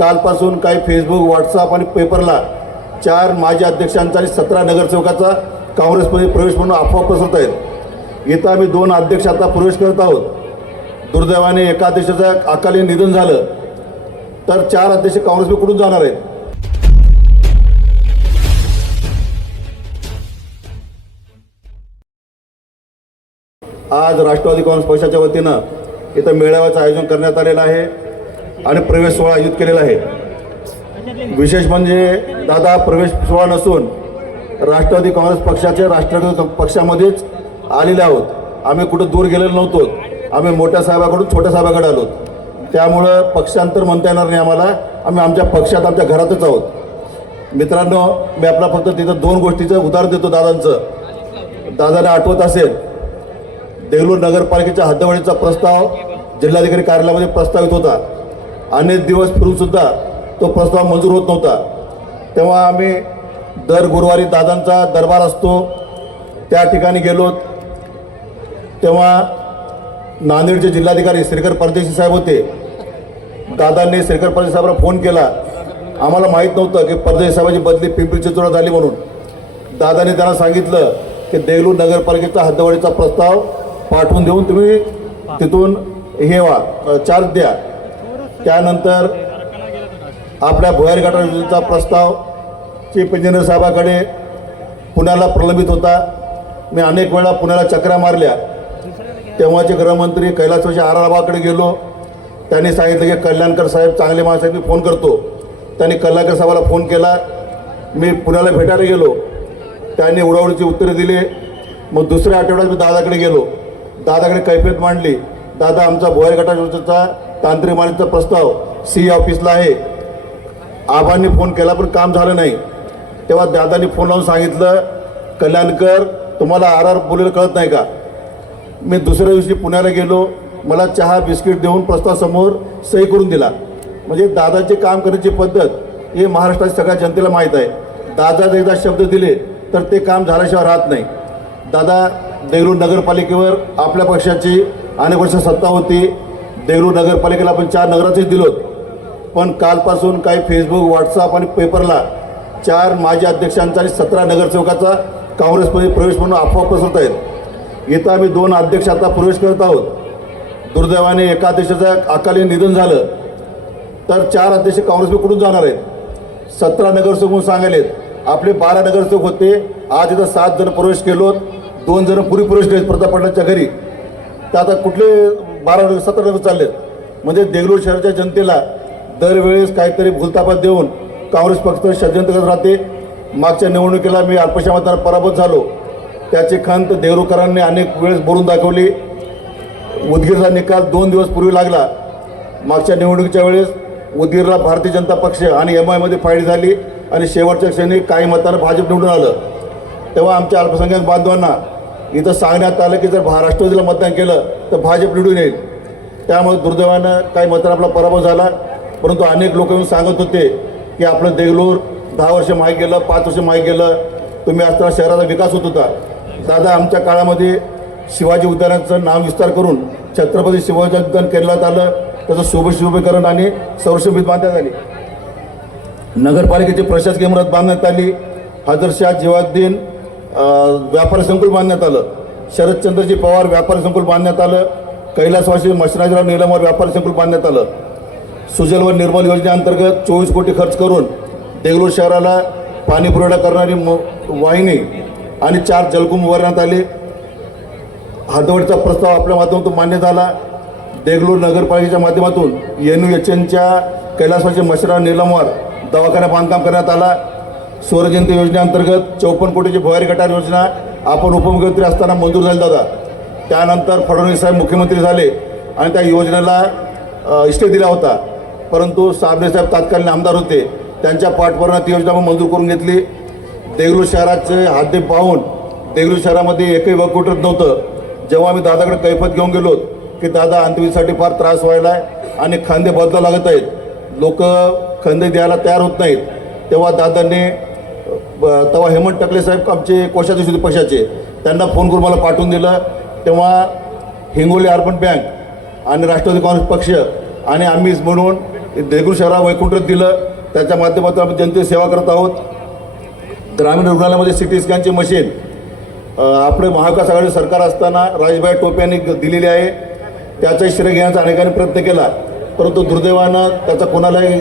कालपासून काही Facebook WhatsApp आणि पेपरला चार माजी अध्यक्षांचा आणि सतरा नगरसेवकाचा काँग्रेसमध्ये प्रवेश म्हणून अफवा पसरत आहेत. इथं आम्ही दोन अध्यक्ष आता प्रवेश करत आहोत. दुर्दैवाने एका अध्यक्षाचं अकाली निधन झालं. तर चार अध्यक्ष काँग्रेसमध्ये कुठून जाणार आहेत? आज राष्ट्रवादी काँग्रेस पक्षाच्या वतीनं इथं मेळाव्याचं आयोजन करण्यात आलेलं आहे. आणि प्रवेश सोहळा आयोजित केलेला आहे. विशेष म्हणजे दादा प्रवेश सोहळा नसून राष्ट्रवादी काँग्रेस पक्षाचे राष्ट्रवादी पक्षामध्येच आलेले आहोत. आम्ही कुठं दूर गेलेलो नव्हतो. आम्ही मोठ्या साहेबाकडून छोट्या साहेबाकडे आलो. त्यामुळं पक्षांतर म्हणता येणार नाही आम्हाला. आम्ही आमच्या पक्षात आमच्या घरातच आहोत. मित्रांनो मी आपला फक्त तिथं दोन गोष्टीचं उदाहरण देतो दादांचं. दादाला आठवत असेल देगलूर नगरपालिकेच्या हद्दवाडीचा प्रस्ताव जिल्हाधिकारी कार्यालयामध्ये प्रस्तावित होता. अनेक दिवस फिरूनसुद्धा तो प्रस्ताव मंजूर होत नव्हता. तेव्हा आम्ही दर गुरुवारी दादांचा दरबार असतो त्या ठिकाणी गेलो. तेव्हा नांदेडचे जिल्हाधिकारी श्रीकर परदेशी साहेब होते. दादांनी श्रीकर परदेशी साहेबांना फोन केला. आम्हाला माहीत नव्हतं की परदेशी साहेबांची बदली पिंपरी चिंचवडा झाली म्हणून. दादाने त्यांना सांगितलं की देगलूर नगरपालिकेचा हद्दवाडीचा प्रस्ताव पाठवून देऊन तुम्ही तिथून हे व्हा चार्ज द्या. त्यानंतर आपल्या भुयारी गटार योजनेचा प्रस्ताव चीफ इंजिनियर साहेबाकडे पुण्याला प्रलंबित होता. मी अनेक वेळा पुण्याला चक्रा मारल्या. तेव्हाचे गृहमंत्री कैलासवाशी आराबाकडे गेलो. त्यांनी सांगितलं की कल्याणकर साहेब चांगले माणसाहेब मी फोन करतो. त्यांनी कल्याणकर साहेबाला फोन केला. मी पुण्याला भेटायला गेलो. त्यांनी उडावडीची उत्तरे दिली. मग दुसऱ्या आठवड्यात मी दादाकडे गेलो. दादाकडे कैफियत मांडली. दादा आमचा भुयारी गटा योजनेचा तांत्रिक मान्यता प्रस्ताव सी ऑफिसला आहे. आबांनी फोन केला पण काम झालं नाही. तेव्हा दादांनी फोन लावून सांगितलं कल्याणकर तुम्हाला आर आर बोलेलं कळत नाही का? मी दुसऱ्या दिवशी पुण्याला गेलो मला चहा बिस्किट देऊन प्रस्ताव समोर सही करून दिला. म्हणजे दादाचे काम करण्याची पद्धत हे महाराष्ट्राच्या सगळ्या जनतेला माहीत आहे. दादा जर एकदा शब्द दिले तर ते काम झाल्याशिवाय राहत नाही. दादा देगलूर नगरपालिकेवर आपल्या पक्षाची अनेक वर्ष सत्ता होती. देगलूर नगरपालिकेला आपण चार नगराचेच दिलोत पण कालपासून काही फेसबुक व्हॉट्सअप आणि पेपरला चार माजी अध्यक्षांचा आणि सतरा नगरसेवकाचा काँग्रेसमध्ये प्रवेश म्हणून अफवा पसरत आहेत. इथं आम्ही दोन अध्यक्ष आता प्रवेश करत आहोत. दुर्दैवाने एका अध्यक्षाचं अकाली निधन झालं. तर चार अध्यक्ष काँग्रेसमध्ये कुठून जाणार आहेत? सतरा नगरसेवक म्हणून सांगायलेत. आपले बारा नगरसेवक होते. आज इथं सात जण प्रवेश केलोत. दोन जण पुरी प्रवेश केले प्रताप पाटलांच्या घरी. तर आता कुठले बारा नगर सतरा नगर चाललेत. म्हणजे देगलूर शहराच्या जनतेला दरवेळेस काहीतरी भूलतापात देऊन काँग्रेस पक्ष षडयंत्र करत राहते. मागच्या निवडणुकीला मी अल्पशा मतानं पराभूत झालो. त्याची खंत देगलूरकरांनी अनेक वेळेस बोलून दाखवली. उदगीरचा निकाल दोन दिवस पूर्वी लागला. मागच्या निवडणुकीच्या वेळेस उदगीरला भारतीय जनता पक्ष आणि एम आयमध्ये फाईट झाली आणि शेवटच्या क्षणी काही मतानं भाजप निवडून आलं. तेव्हा आमच्या अल्पसंख्याक बांधवांना इथं सांगण्यात आलं की जर महाराष्ट्रवादीला मतदान केलं तर भाजप निवडून येईल. त्यामुळे दुर्दैवानं काही मतांना आपला पराभव झाला. परंतु अनेक लोक येऊन सांगत होते की आपलं देगलूर दहा वर्ष माहीत गेलं पाच वर्ष माहीत गेलं. तुम्ही असताना शहराचा विकास होत होता. दादा आमच्या काळामध्ये शिवाजी उद्यानाचं नाव विस्तार करून छत्रपती शिवाजी उद्यान केरळात आलं. त्याचं शोभेशोभीकरण आणि संरक्षण बांधण्यात आली. नगरपालिकेची प्रशासकीय इमारत बांधण्यात आली. हजरशाह जिवाद्दीन व्यापारी संकुल बांधण्यात आलं. शरदचंद्रजी पवार व्यापारी संकुल बांधण्यात आलं. कैलासवासी मशिनाजीराव निलमवर व्यापारी संकुल बांधण्यात आलं. सुजल व निर्मल योजनेअंतर्गत चोवीस कोटी खर्च करून देगलूर शहराला पाणी पुरवठा करणारी वाहिनी आणि चार जलकुंभ उभारण्यात आले. हातवडीचा प्रस्ताव आपल्या माध्यमातून मान्य झाला. देगलूर नगरपालिकेच्या माध्यमातून एन यू एच एनच्या कैलासवासी मशरा निलमवर दवाखाना बांधकाम करण्यात आला. स्वरजयंती योजनेअंतर्गत चौपन्न कोटीची भुयारी गटार योजना आपण उपमुख्यमंत्री असताना मंजूर झाली दादा. त्यानंतर फडणवीस साहेब मुख्यमंत्री झाले आणि त्या योजनेला इष्टे दिला होता. परंतु साबळे साहेब आमदार होते. त्यांच्या पाठपरणं ती योजना मंजूर करून घेतली. देगलूर शहराचे हाद्य पाहून देगलूर शहरामध्ये एकही वकुटत नव्हतं. जेव्हा आम्ही दादाकडे कैफत घेऊन गेलो की दादा अंतविधीसाठी फार त्रास व्हायला आहे आणि खांदे बदला लागत आहेत. लोक खंदे द्यायला तयार होत नाहीत. तेव्हा दादांनी तेव्हा हेमंत टकले साहेब आमचे कोशाध्यक्ष होते पक्षाचे. त्यांना फोन करून मला पाठवून दिलं. तेव्हा हिंगोली अर्बन बँक आणि राष्ट्रवादी काँग्रेस पक्ष आणि आम्ही म्हणून देगूर शहरा वैकुंठत दिलं. त्याच्या माध्यमातून आम्ही जनतेची सेवा करत आहोत. ग्रामीण रुग्णालयामध्ये सी टी स्कॅनची मशीन आपले महाविकास आघाडी सरकार असताना राजभाई टोपे यांनी दिलेली आहे. त्याचा श्रेय घेण्याचा अनेकांनी प्रयत्न केला. परंतु दुर्दैवानं त्याचा कोणालाही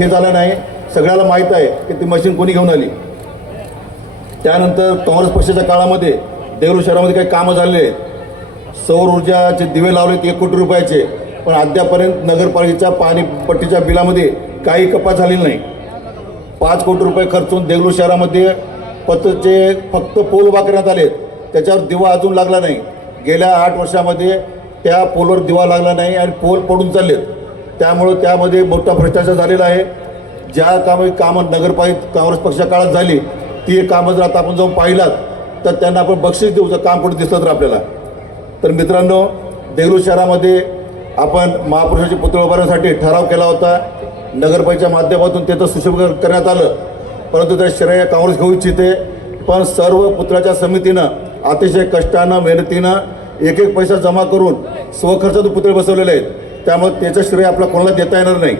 हे झालं नाही. सगळ्याला माहीत आहे की ती मशीन कोणी घेऊन आली. त्यानंतर काँग्रेस पक्षाच्या काळामध्ये देगलूर शहरामध्ये काही कामं झालेली आहेत सौर ऊर्जाचे दिवे लावलेत एक कोटी रुपयाचे. पण अद्यापर्यंत नगरपालिकेच्या पाणीपट्टीच्या बिलामध्ये काही कपात झालेली नाही. पाच कोटी रुपये खर्चून देगलूर शहरामध्ये पत्रचे फक्त पोल उभा करण्यात आले त्याच्यावर दिवा अजून लागला नाही. गेल्या आठ वर्षामध्ये त्या पोलवर दिवा लागला नाही आणि पोल पडून चाललेत. त्यामुळं त्यामध्ये मोठा भ्रष्टाचार झालेला आहे. ज्या कामे कामं नगरपालिका काँग्रेस पक्षाच्या काळात झाली ती कामं जर आता आपण जाऊन पाहिलात तर त्यांना आपण बक्षीस देऊ जर काम कुठे दिसलं तर आपल्याला. तर मित्रांनो देगलूर शहरामध्ये आपण महापुरुषाचे पुतळे उभारण्यासाठी ठराव केला होता. नगरपालिकेच्या माध्यमातून त्याचं सुशोभीकरण करण्यात आलं परंतु त्या श्रेय काँग्रेस घेऊ इच्छिते. पण सर्व पुतळ्याच्या समितीनं अतिशय कष्टानं मेहनतीनं एक एक पैसा जमा करून स्वखर्चातून पुतळे बसवलेले आहेत. त्यामुळे त्याचं श्रेय आपला कोणाला देता येणार नाही.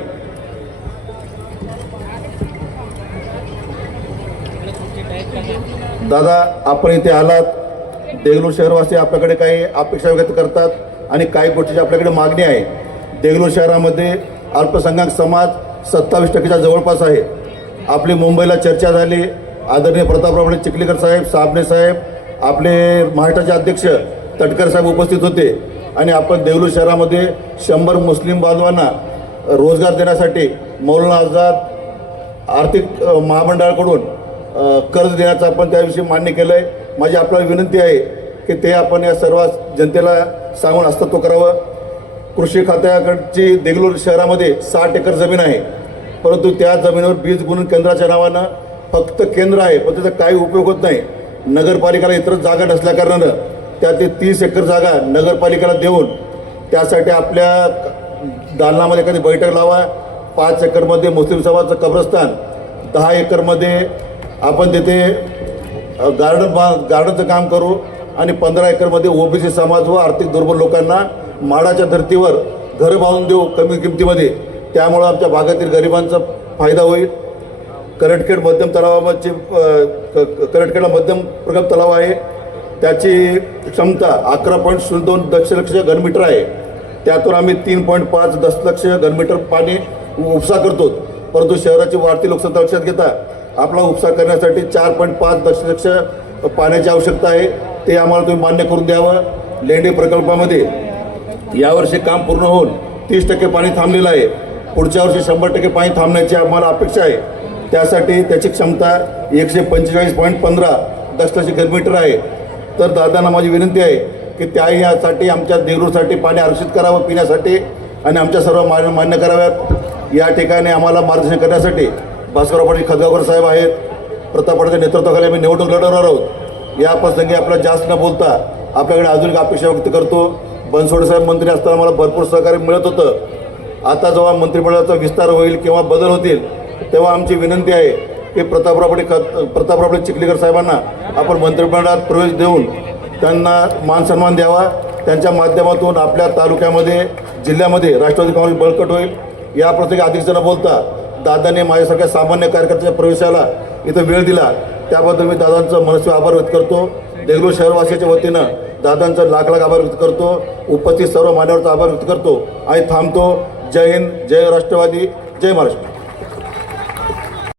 दादा आपण इथे आलात. देगलूर शहरवासी आपल्याकडे काही अपेक्षा व्यक्त करतात आणि काही गोष्टीची आपल्याकडे मागणी आहे. देगलूर शहरामध्ये अल्पसंख्याक समाज सत्तावीस टक्केच्या जवळपास आहे. आपली मुंबईला चर्चा झाली. आदरणीय प्रतापरावणे चिखलीकर साहेब साबणे साहेब आपले महाराष्ट्राचे अध्यक्ष तटकर साहेब उपस्थित होते. आणि आपण देगलूर शहरामध्ये शंभर मुस्लिम बांधवांना रोजगार देण्यासाठी मौलाना आझाद आर्थिक महामंडळाकडून कर्ज देण्याचं आपण त्याविषयी मान्य केलं आहे माझी आपल्याला विनंती आहे की ते आपण या सर्व जनतेला सांगून हस्तत्व करावं. कृषी खात्याकडची देगलूर शहरामध्ये साठ एकर जमीन आहे. परंतु त्या जमिनीवर बीज गुणन केंद्राच्या नावानं फक्त केंद्र आहे पण त्याचा काही उपयोग होत नाही. नगरपालिकेला इतर जागा नसल्याकारणानं त्यातील तीस एकर जागा नगरपालिकेला देऊन त्यासाठी आपल्या दालनामध्ये एखादी बैठक लावा. पाच एकरमध्ये मुस्लिम समाजाचं कब्रस्तान दहा एकरमध्ये आपण तिथे गार्डन बा गार्डनचं काम करू आणि पंधरा एकरमध्ये ओबीसी समाज व आर्थिक दुर्बल लोकांना माडाच्या धर्तीवर घरं बांधून देऊ कमी किमतीमध्ये. त्यामुळं आमच्या भागातील गरिबांचा फायदा होईल. करटखेड मध्यम तलावाची करटखेडला मध्यम प्रगत तलाव आहे. त्याची क्षमता अकरा पॉईंट शून्य दोन दशलक्ष घनमीटर आहे. त्यातून आम्ही तीन पॉईंट पाच दशलक्ष घनमीटर पाणी उपसा करतो. परंतु शहराची वाढती लोकसंख्या लक्षात घेता आपला उपसा करण्यासाठी चार पॉईंट पाच दशलक्ष पाण्याची आवश्यकता आहे. ते आम्हाला तुम्ही मान्य करून द्यावं. लेंडी प्रकल्पामध्ये यावर्षी काम पूर्ण होऊन तीस टक्के पाणी थांबलेलं आहे. पुढच्या वर्षी शंभर टक्के पाणी थांबण्याची आम्हाला अपेक्षा आहे. त्यासाठी त्याची क्षमता एकशे पंचेचाळीस पॉईंट पंधरा दशलक्ष घनमीटर आहे. तर दादांना माझी विनंती आहे की त्या यासाठी आमच्या देगलूरसाठी पाणी आरक्षित करावं पिण्यासाठी आणि आमच्या सर्व मान्य मान्य कराव्यात. या ठिकाणी आम्हाला मार्गदर्शन करण्यासाठी भास्करराव पाटील खदगावकर साहेब आहेत. प्रताप पाटीलच्या नेतृत्वाखाली आम्ही निवडणूक लढवणार आहोत. या प्रसंगी आपला जास्त न बोलता आपल्याकडे अजून एक अपेक्षा व्यक्त करतो. बनसोडे साहेब मंत्री असताना मला भरपूर सहकार्य मिळत होतं. आता जेव्हा मंत्रिमंडळाचा विस्तार होईल किंवा बदल होतील तेव्हा आमची विनंती आहे की प्रतापराव पाटील ख प्रतापराव पाटील चिखलीकर साहेबांना आपण मंत्रिमंडळात प्रवेश देऊन त्यांना मानसन्मान द्यावा. त्यांच्या माध्यमातून आपल्या तालुक्यामध्ये जिल्ह्यामध्ये राष्ट्रवादी काँग्रेस बळकट होईल. या प्रसंगी अधिक न बोलता दादाने माझ्यासारख्या सामान्य कार्यकर्त्याच्या प्रवेशाला इथं वेळ दिला. त्याबद्दल मी दादांचं मनस्वी आभार व्यक्त करतो. देगलूर शहरवासियाच्या वतीनं दादांचा लाख लाख आभार व्यक्त करतो. उपस्थित सर्व मान्यवरचा आभार व्यक्त करतो. आणि थांबतो. जय हिंद जय राष्ट्रवादी जय महाराष्ट्र.